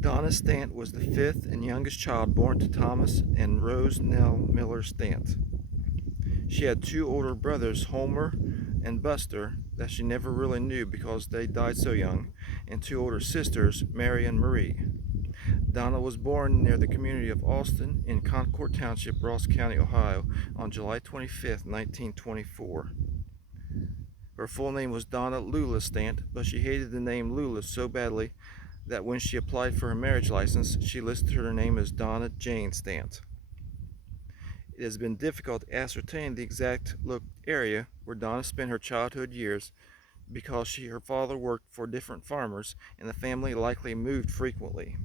Donna Stant was the fifth and youngest child born to Thomas and Rose Nell Miller Stant. She had two older brothers, Homer and Buster, that she never really knew because they died so young, and two older sisters, Mary and Marie. Donna was born near the community of Alston in Concord Township, Ross County, Ohio, on July 25, 1924. Her full name was Donna Lula Stant, but she hated the name Lula so badly that when she applied for her marriage license, she listed her name as Donna Jane Stant. It has been difficult to ascertain the exact area where Donna spent her childhood years because her father worked for different farmers and the family likely moved frequently.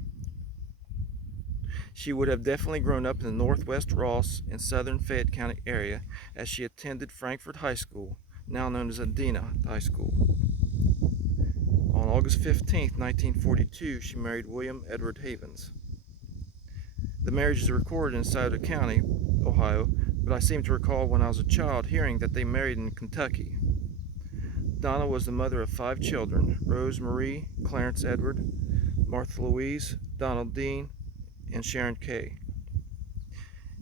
She would have definitely grown up in the northwest Ross and southern Fayette County area as she attended Frankfort High School, now known as Donna High School. On August 15, 1942, she married William Edward Havens. The marriage is recorded in Scioto County, Ohio, but I seem to recall when I was a child hearing that they married in Kentucky. Donna was the mother of 5 children: Rose Marie, Clarence Edward, Martha Louise, Donald Dean, and Sharon Kay.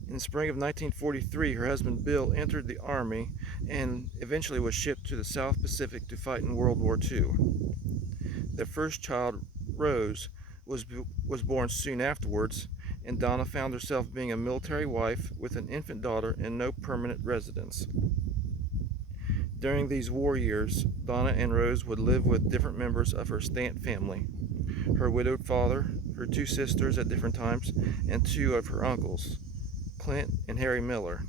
In the spring of 1943, her husband Bill entered the Army and eventually was shipped to the South Pacific to fight in World War II. Their first child, Rose, was born soon afterwards, and Donna found herself being a military wife with an infant daughter and no permanent residence. During these war years, Donna and Rose would live with different members of her Stant family: her widowed father, her 2 sisters at different times, and 2 of her uncles, Clint and Harry Miller.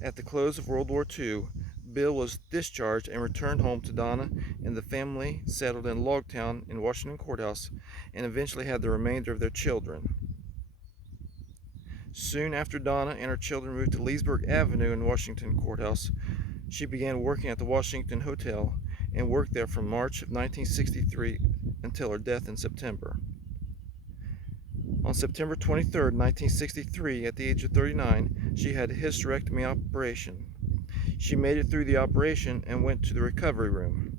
At the close of World War II, Bill was discharged and returned home to Donna, and the family settled in Logtown in Washington Courthouse and eventually had the remainder of their children. Soon after Donna and her children moved to Leesburg Avenue in Washington Courthouse, she began working at the Washington Hotel and worked there from March of 1963 until her death in September. On September 23, 1963, at the age of 39, she had a hysterectomy operation. She made it through the operation and went to the recovery room.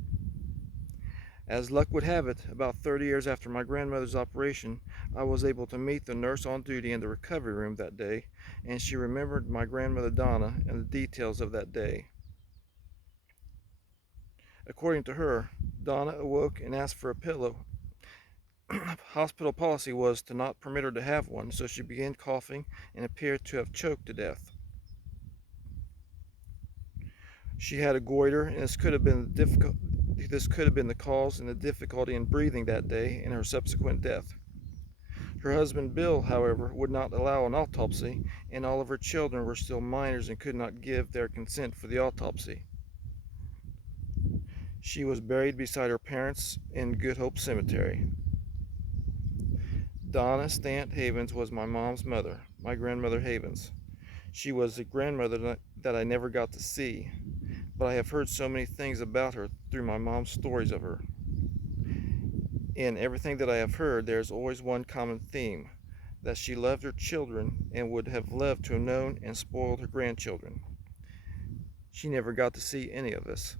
As luck would have it, about 30 years after my grandmother's operation, I was able to meet the nurse on duty in the recovery room that day, and she remembered my grandmother Donna and the details of that day. According to her, Donna awoke and asked for a pillow. Hospital policy was to not permit her to have one, so she began coughing and appeared to have choked to death. She had a goiter, and this could have been the cause and the difficulty in breathing that day and her subsequent death. Her husband Bill, however, would not allow an autopsy, and all of her children were still minors and could not give their consent for the autopsy. She was buried beside her parents in Good Hope Cemetery. Donna Stant Havens was my mom's mother, my grandmother Havens. She was a grandmother that I never got to see, but I have heard so many things about her through my mom's stories of her. In everything that I have heard, there is always one common theme: that she loved her children and would have loved to have known and spoiled her grandchildren. She never got to see any of us.